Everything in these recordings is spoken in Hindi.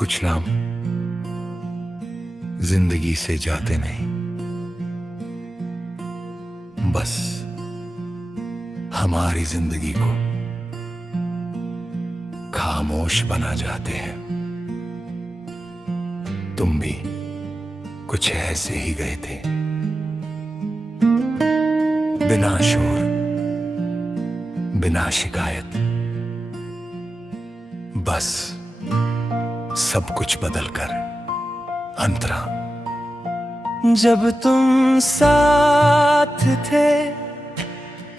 कुछ नाम जिंदगी से जाते नहीं, बस हमारी जिंदगी को खामोश बना जाते हैं। तुम भी कुछ ऐसे ही गए थे, बिना शोर बिना शिकायत, बस सब कुछ बदलकर अंतरा। जब तुम साथ थे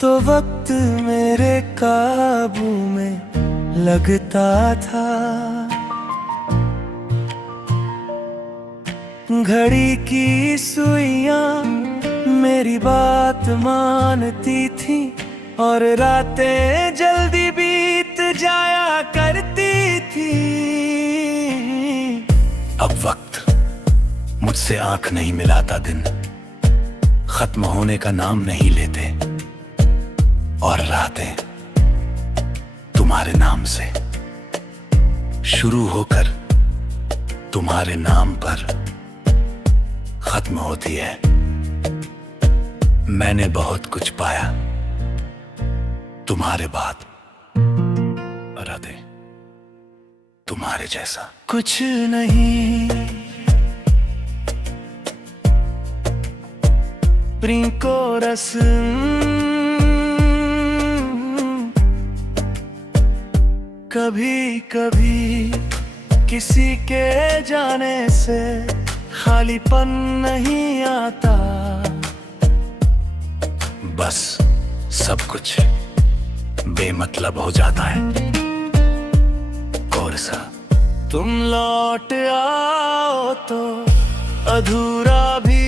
तो वक्त मेरे काबू में लगता था। घड़ी की सुइयां मेरी बात मानती थी और रातें जल्दी बीत जाया करती थी। अब वक्त मुझसे आंख नहीं मिलाता, दिन खत्म होने का नाम नहीं लेते, और रातें तुम्हारे नाम से शुरू होकर तुम्हारे नाम पर खत्म होती है। मैंने बहुत कुछ पाया तुम्हारे बाद, राधे तुम्हारे जैसा कुछ नहीं। प्रेम को रस कभी कभी किसी के जाने से खालीपन नहीं आता। बस सब कुछ बेमतलब हो जाता है। और सा तुम लौट आओ तो अधूरा भी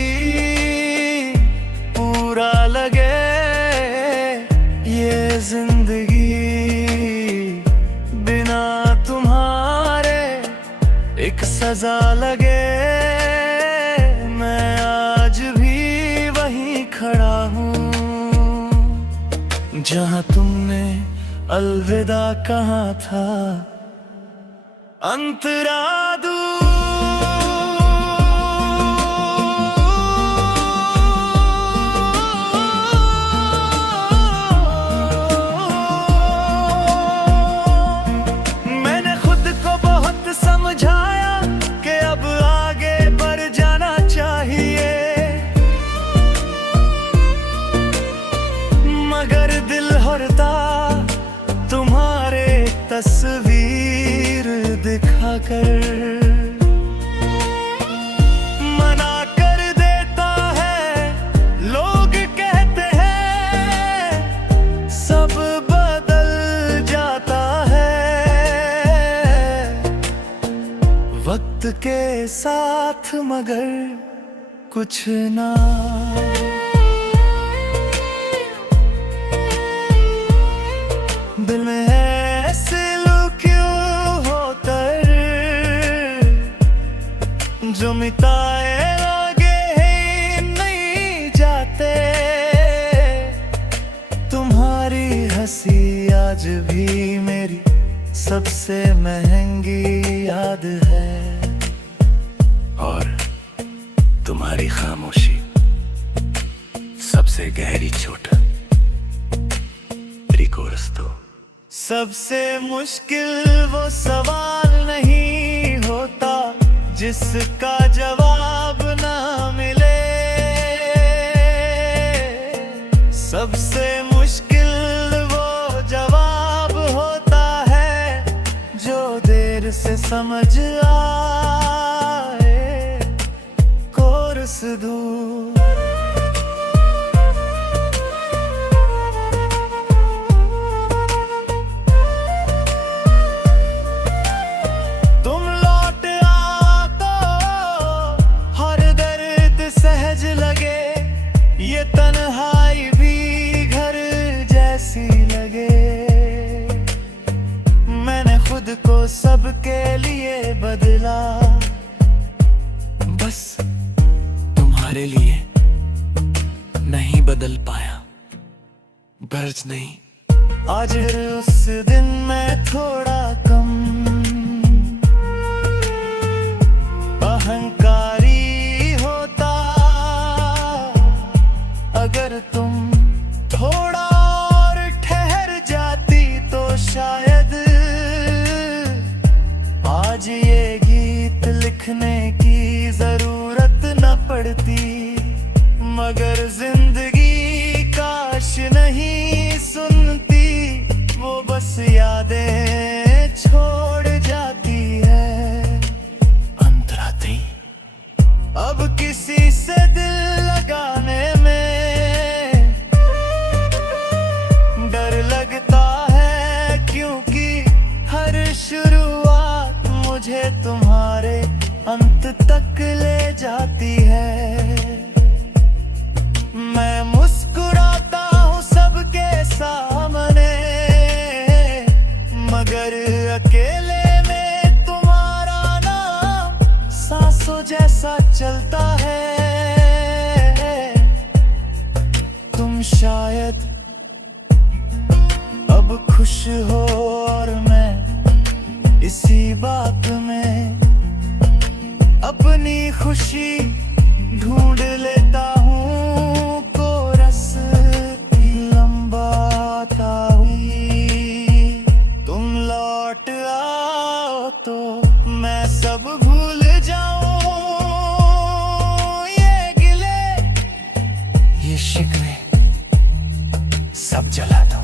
पूरा लगे ये जिंदगी। बिना तुम्हारे एक सजा लगे। मैं आज भी वहीं खड़ा हूँ जहाँ तुमने अलविदा कहा था। अंतरा मैंने खुद को बहुत समझाया कि अब आगे बढ़ जाना चाहिए, मगर दिल हरता तुम्हारे तस्वीर दिखाकर। मना कर देता है, लोग कहते हैं सब बदल जाता है वक्त के साथ, मगर कुछ ना। दिल में ऐसे लोग क्यों होते जो मिटाए आगे ही नहीं जाते। तुम्हारी हंसी आज भी मेरी सबसे महंगी याद है, और तुम्हारी खामोशी सबसे गहरी चोट। रिकोरस्तो सबसे मुश्किल वो सवाल नहीं होता जिसका जवाब ना मिले। सबसे मुश्किल वो जवाब होता है जो देर से समझ आए। कोर्स दूर ये तन्हाई भी घर जैसी लगे। मैंने खुद को सबके लिए बदला, बस तुम्हारे लिए नहीं बदल पाया। गर्ज नहीं आज उस दिन मैं थोड़ा कम आज ये गीत लिखने की जरूरत न पड़ती, मगर जिंदगी काश नहीं सुनती, वो बस यादें छोड़ जाती है अंतरात्रि। अब किसी से दिल लगाने में डर लगता है, क्योंकि हर शुरुआत मुझे तुम्हारे अंत तक ले जाती है। मैं मुस्कुराता हूँ सबके सामने, मगर अकेले में तुम्हारा नाम सांसों जैसा चलता है। तुम शायद अब खुश हो और मैं इसी बात में अपनी खुशी ढूंढ लेता हूँ। कोरस लंबाता हुई तुम लौट आओ तो मैं सब भूल जाऊं। ये गिले ये शिकवे सब जला दो।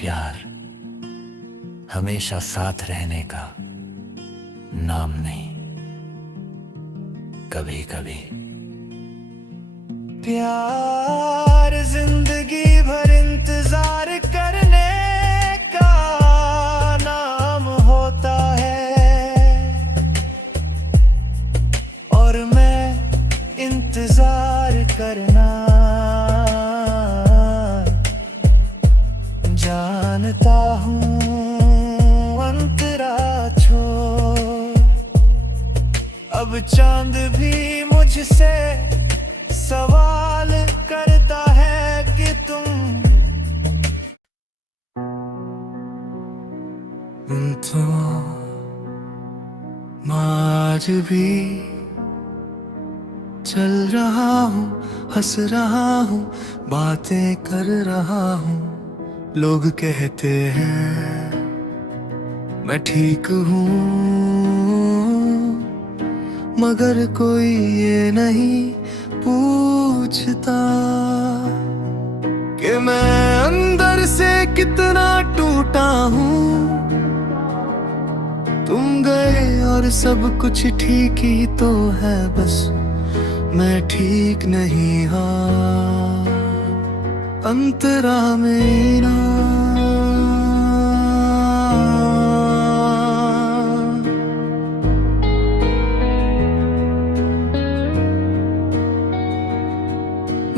प्यार हमेशा साथ रहने का नाम नहीं, कभी कभी प्यार जिंदगी भर इंतजार करने का नाम होता है। और मैं इंतजार करना जानता हूँ अंतरा छोड़। अब चांद भी मुझसे सवाल करता है कि तुम आज भी चल रहा हूँ, हंस रहा हूँ, बातें कर रहा हूँ। लोग कहते हैं मैं ठीक हूँ, मगर कोई ये नहीं पूछता कि मैं अंदर से कितना टूटा हूँ। तुम गए और सब कुछ ठीक ही तो है, बस मैं ठीक नहीं। हाँ अंतरा मेरा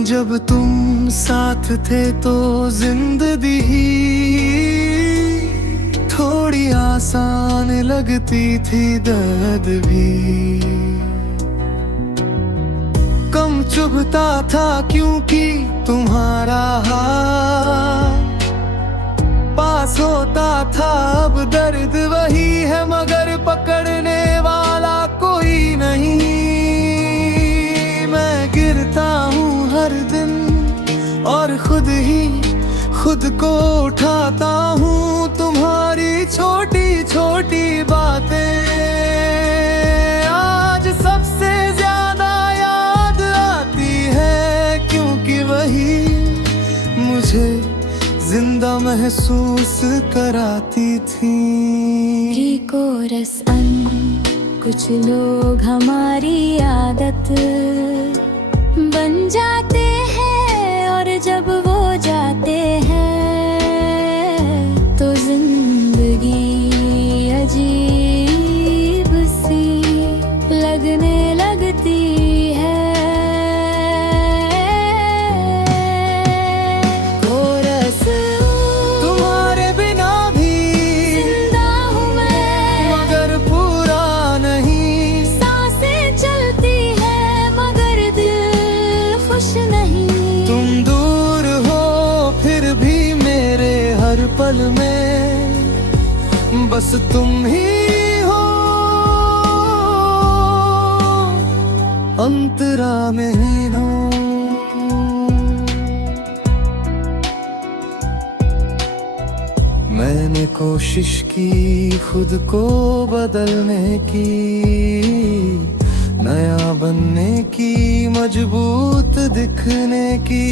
जब तुम साथ थे तो जिंदगी थोड़ी आसान लगती थी, दर्द भी कम चुभता था, क्योंकि तुम्हारा हाथ पास होता था। अब दर्द वही है, मगर पकड़ने वाला कोई नहीं। मैं गिरता हूँ हर दिन और खुद को उठाता हूँ। तुम्हारी छोटी छोटी बातें आज सबसे ज्यादा याद आती है, क्योंकि वही मुझे जिंदा महसूस कराती थी। कोरस कुछ लोग हमारी आदत बन जाते हैं, और जब वो जाते हैं तो जिंदगी अजीब सी लगने लगती है। कोरस तुम्हारे बिना भी ख्याल में बस तुम ही हो, अंतरा में ही हो। मैंने कोशिश की खुद को बदलने की, नया बनने की, मजबूत दिखने की,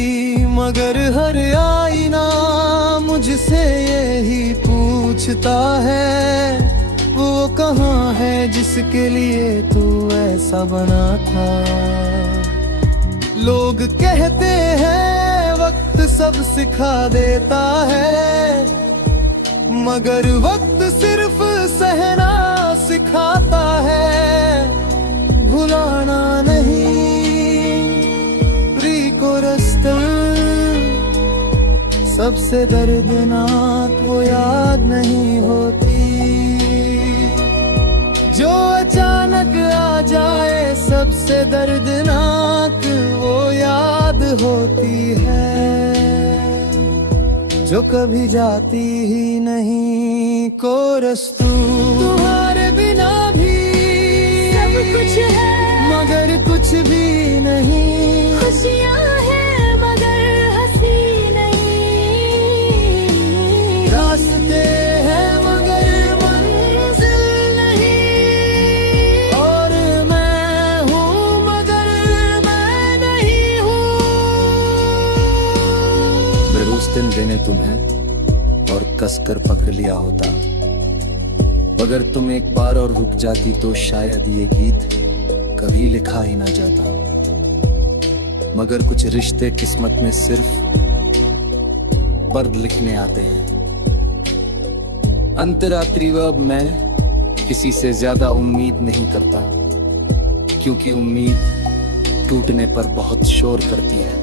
मगर हर आईना मुझसे यही पूछता है, वो कहाँ है जिसके लिए तू ऐसा बना था। लोग कहते हैं वक्त सब सिखा देता है, मगर वक्त सिर्फ सहना सिखाता है, भुलाना नहीं। प्री को रास्ता सबसे दर्दनाक वो याद नहीं होती, जो अचानक आ जाए सबसे दर्दनाक वो याद होती है, जो कभी जाती ही नहीं। कोरस तू तुम्हारे बिना भी सब कुछ है, मगर कुछ भी नहीं। खुशियाँ हैं मगर हंसी नहीं, रास्ते हैं मगर मंजिल नहीं, और मैं हूँ मगर मैं नहीं हूँ। मैं उस दिन देने तुम्हें और कसकर पकड़ लिया होता, मगर तुम एक बार और रुक जाती तो शायद ये गीत कभी लिखा ही ना जाता। मगर कुछ रिश्ते किस्मत में सिर्फ दर्द लिखने आते हैं। अंतरात्रि अब मैं किसी से ज्यादा उम्मीद नहीं करता, क्योंकि उम्मीद टूटने पर बहुत शोर करती है।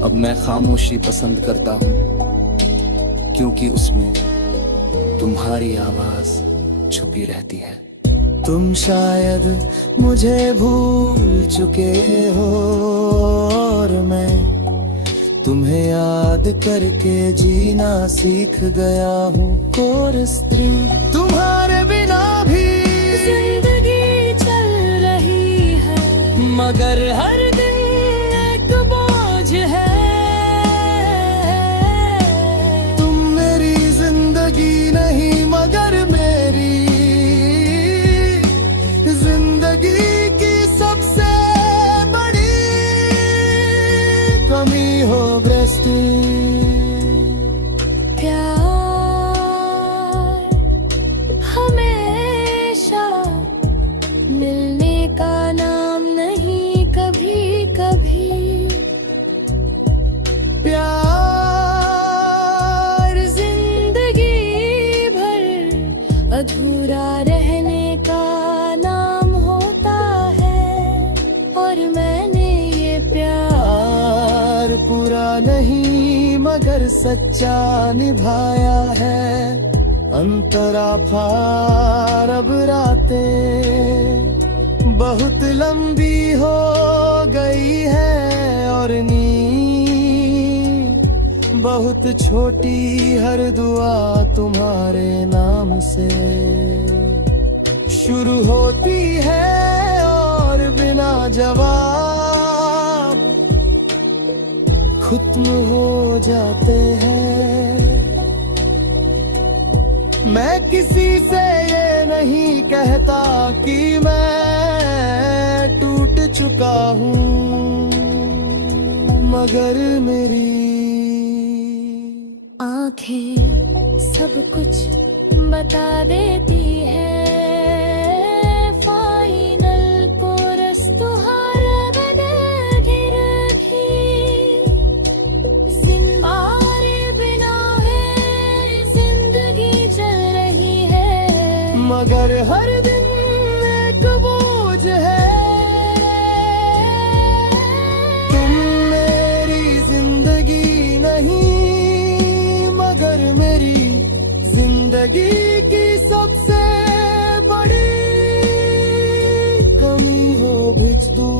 अब मैं खामोशी पसंद करता हूँ, क्योंकि उसमें तुम्हारी आवाज छुपी रहती है। तुम शायद मुझे भूल चुके हो, और मैं तुम्हें याद करके जीना सीख गया हूँ। कोरस तुम्हारे बिना भी जिंदगी चल रही है, मगर हर दिन एक बोझ है। तुम मेरी जिंदगी नहीं मगर मेरी जिंदगी की सबसे बड़ी कमी हो बेस्टी। प्यार हमेशा मिलने का नाम नहीं, कभी कभी प्यार जिंदगी भर अधूरा रहने का नाम होता है, और मैंने ये प्यार पूरा नहीं मगर सच्चा निभाया है। अंतरा पार अब रातें बहुत लंबी हो गई है, और नींद बहुत छोटी, हर दुआ तुम्हारे नाम से शुरू होती है, और बिना जवाब खत्म हो जाते हैं। मैं किसी से ये नहीं कहता कि मैं टूट चुका हूँ, मगर मेरी आंखें सब कुछ बता देती है। फाइनल कोरस तुम्हारा बदल घिर घी, जिंदगी बिना है जिंदगी चल रही है, मगर हर दिन एक बोझ है। तुम मेरी जिंदगी नहीं मगर मेरी जिंदगी की सबसे बड़ी कमी हो भिजदू।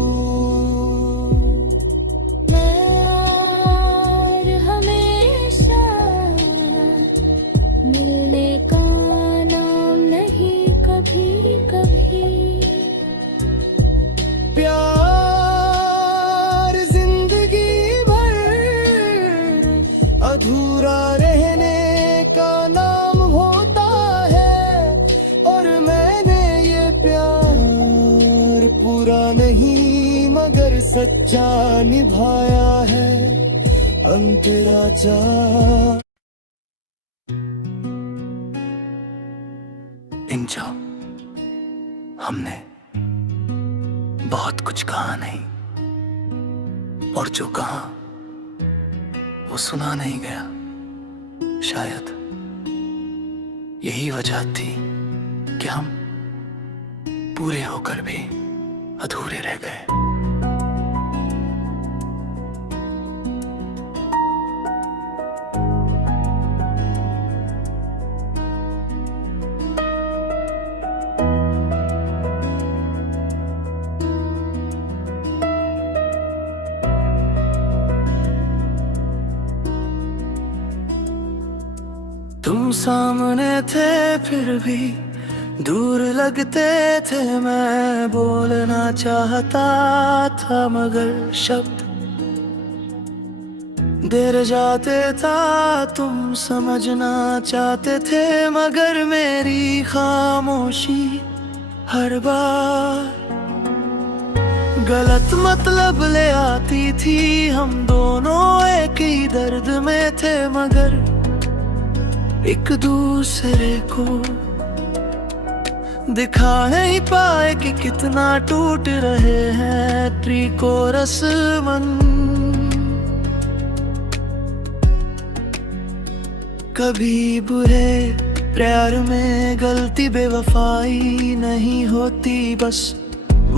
प्यार हमेशा पूरा रहने का नाम होता है, और मैंने ये प्यार पूरा नहीं मगर सच्चा निभाया है। अंतराजा इंचा, हमने बहुत कुछ कहा नहीं, और जो कहा वो सुना नहीं गया। शायद यही वजह थी कि हम पूरे होकर भी अधूरे रह गए। तुम सामने थे फिर भी दूर लगते थे, मैं बोलना चाहता था मगर शब्द देर जाते था। तुम समझना चाहते थे मगर मेरी खामोशी हर बार गलत मतलब ले आती थी। हम दोनों एक ही दर्द में थे मगर एक दूसरे को दिखा नहीं पाए कि कितना टूट रहे हैं त्रिकोरस मन। कभी बुरे प्यार में गलती बेवफाई नहीं होती, बस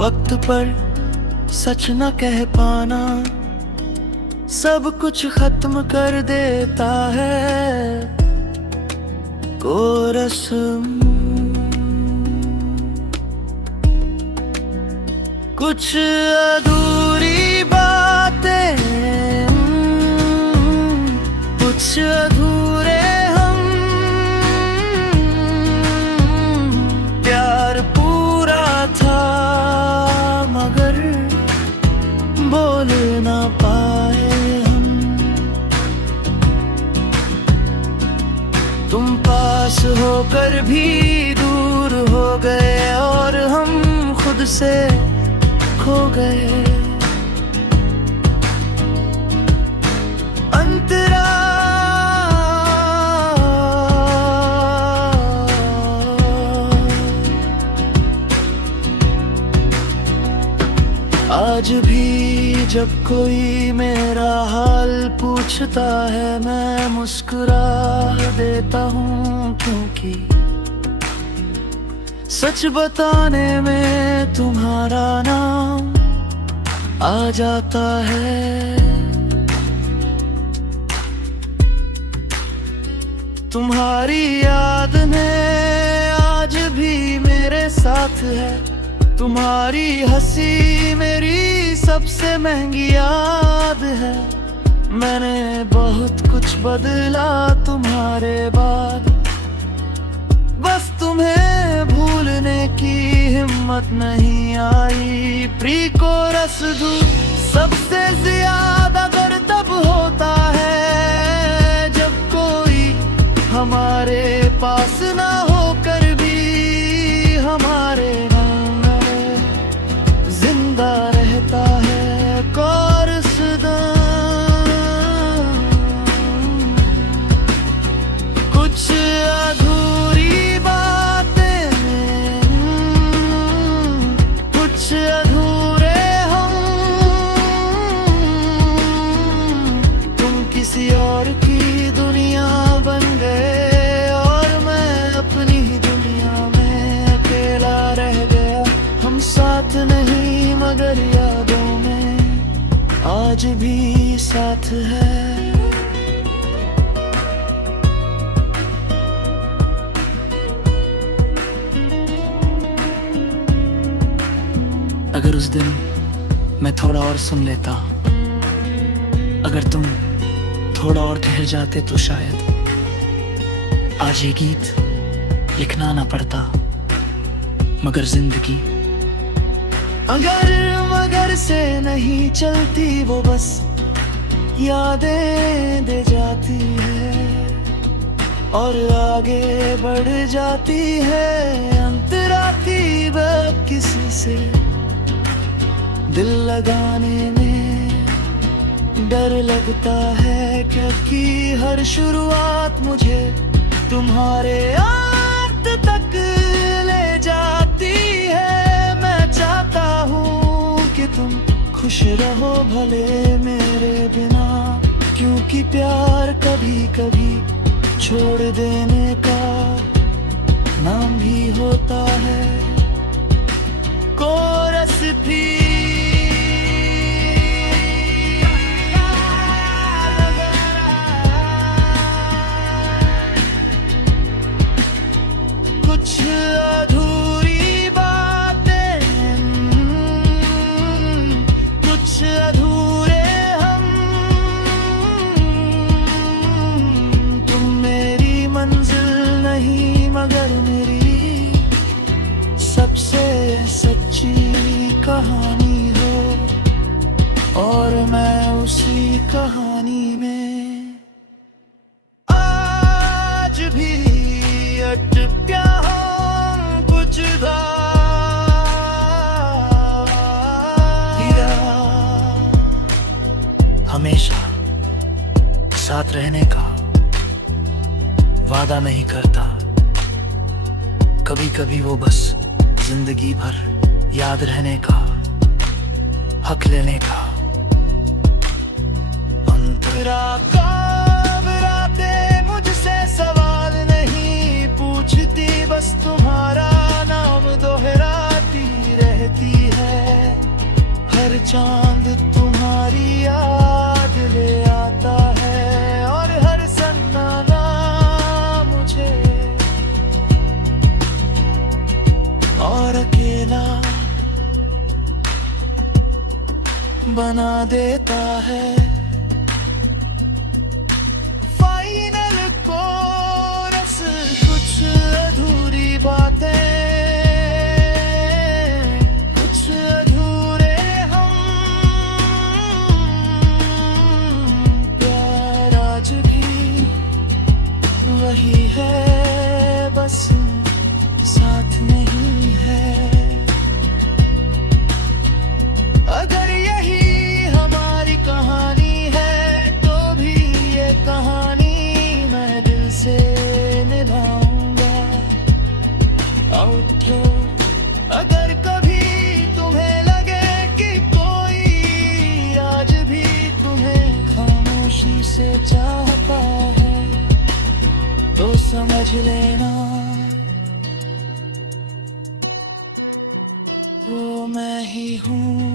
वक्त पर सच न कह पाना सब कुछ खत्म कर देता है। कोरस कुछ अधूरी बातें, कुछ अधूरे हम, प्यार पूरा था मगर बोल ना पाए हम। तुम पास होकर भी दूर हो गए और हम खुद से खो गए। अंतरा आज भी जब कोई मेरा हाल पूछता है मैं मुस्कुरा देता हूँ, क्योंकि सच बताने में तुम्हारा नाम आ जाता है। तुम्हारी याद ने आज भी मेरे साथ है। तुम्हारी हंसी मेरी सबसे महंगी याद है। मैंने बहुत कुछ बदला तुम्हारे बाद, बस तुम्हें भूलने की हिम्मत नहीं आई। प्री-कोरस सबसे ज्यादा दर्द तब होता है जब कोई हमारे पास ना होकर भी हमारे नाम जिंदा रहता है। कोरस कुछ अधूरी बातें, कुछ अधूरे हम, तुम किसी और की दुनिया बन गए और मैं अपनी ही दुनिया में अकेला रह गया। हम साथ नहीं मगर यादों में आज भी साथ है। अगर उस दिन मैं थोड़ा और सुन लेता, अगर तुम थोड़ा और ठहर जाते तो शायद आज ये गीत लिखना ना पड़ता। मगर जिंदगी अगर मगर से नहीं चलती, वो बस यादें दे जाती है और आगे बढ़ जाती है। अंतराती वक्त किसी से दिल लगाने में डर लगता है, क्योंकि हर शुरुआत मुझे तुम्हारे अंत तक ले जाती है। मैं चाहता हूँ कि तुम खुश रहो भले मेरे बिना, क्योंकि प्यार कभी कभी छोड़ देने का नाम भी होता है। कोरस भी कुछ अधूरी बातें, कुछ अधूरे हम, तुम मेरी मंजिल नहीं मगर मेरी सबसे सच्ची कहानी हो, और मैं उसी कहानी में आज भी अटका हूँ कुछ हमेशा साथ रहने का वादा नहीं करता, कभी कभी वो बस जिंदगी भर याद रहने का हक लेने का। अंतरा कब रातें मुझसे सवाल नहीं पूछती, बस तुम्हारा नाम दोहराती रहती है। हर चांद तुम्हारी याद ले आता है और हर सन्नाटा मुझे और अकेला बना देता है। फाइनल कोरस कुछ अधूरी बातें, कुछ अधूरे हम, प्यार आज भी वही है, बस साथ नहीं है। अगर यही हमारी कहानी है तो भी ये कहानी मैं दिल से निभाऊंगा। आउटरो अगर कभी तुम्हें लगे कि कोई आज भी तुम्हें खामोशी से चाहता है, तो समझ लेना वो मैं ही हूँ।